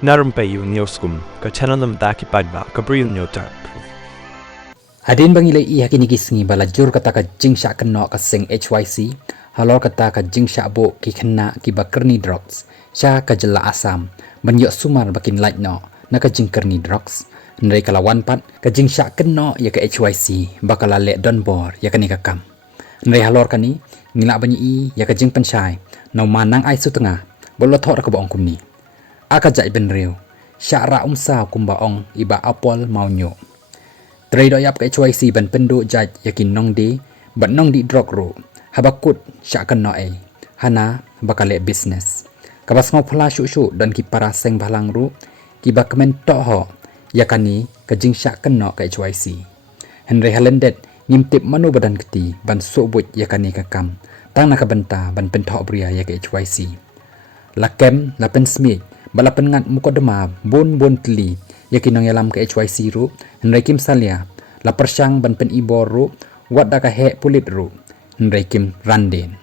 Na Rympei U Hynñiewtrep, channel paidbah Bri U Hynñiewtrep. Hadieñ bangilai kini kisngi balajur kata ka jingsha keno ka sing HYC, halor kata ka jingsha bo ki kena ki bakerni droks, sya ka jela asam, banyak sumar bakin light no, na ka jingkerni droks, nrai kalawan pat ka jingsha keno ya ka HYC, bakala le donbor ya ka ni kam. Nrai halor kani, ngilak banyi ya ka jing pynshai, no manang ai su tengah, bolotok ka baong kumni. Aka jai ben riu, syara umsa kumbaong iba apol mau nyo. Tray doyap ke HYC ban pendu jaj yakin nong di, ban nong di drok ru, habakut syak keno hana bakale business. Kabas ngau pula syuk dan ki paraseng balang ru, ki bakmen tok ho, yakani kajing syak keno ke HYC. Henry Halendet ngimtip manu badan keti ban subut yakani kakam, tang nabynta ban pentok bria ya ke HYC. Lakem lapen smith balapen ngat muka dema bon teli yakin nong yalam ke HYC ru henry kim salia la persyang ban pen ibor ru wat daka he pulit ru henry kim randen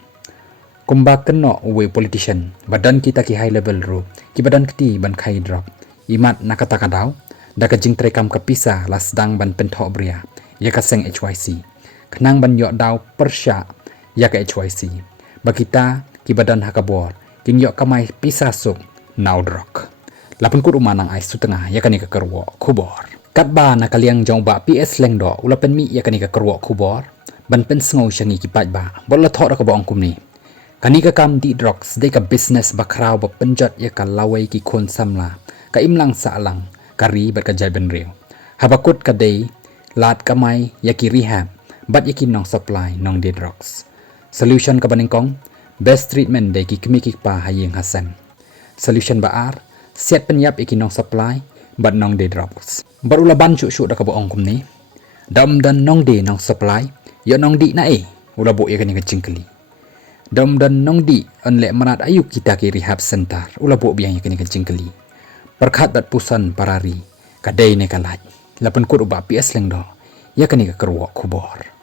kumba keno we politician badan kita ki high level ru ki badan keti ban khai drok imat nakata kadau daka jing trekam kapisa la sedang ban pen thok bria ya ka seng HYC kenang ban yok dau persya ya ka HYC bakita ki badan hakabor kin yok kamai pisa suk nau drok. Lapan kut umanang ai sutengah ya kani ke kerwo kubor. Kat ba na kaliang jong ba PS leng do ulapen mi ya kani ke kerwo kubor. Ban pen sengau syangi ki paidbah. Bola thok ka baong kumni. Kani ka kam di drok sedai ka business bakrau ba penjat ya ka lawai ki kon samla. Ka imlang saalang kari bat ka jai ben riu. Habakut ka dei lat kamai ya ki rehab bat ya ki nong supply nong di droks. Solution ka baningkong best treatment dei ki kemi ki pa hayeng hasan. Solution baar siat penyap ikinong supply but nong de drops barula ban syuk da ka boong kumni dam dan nong de nong supply ya nong di na ula bo ya kani ka jingkeli dam dan nong di onle manat ayu kita ki rehab center ula bo biang ya kani ka jingkeli perkhat bat pusan parari ka dei ne ka laj lapan kut uba PS leng do ya kani ka kerwo kubor.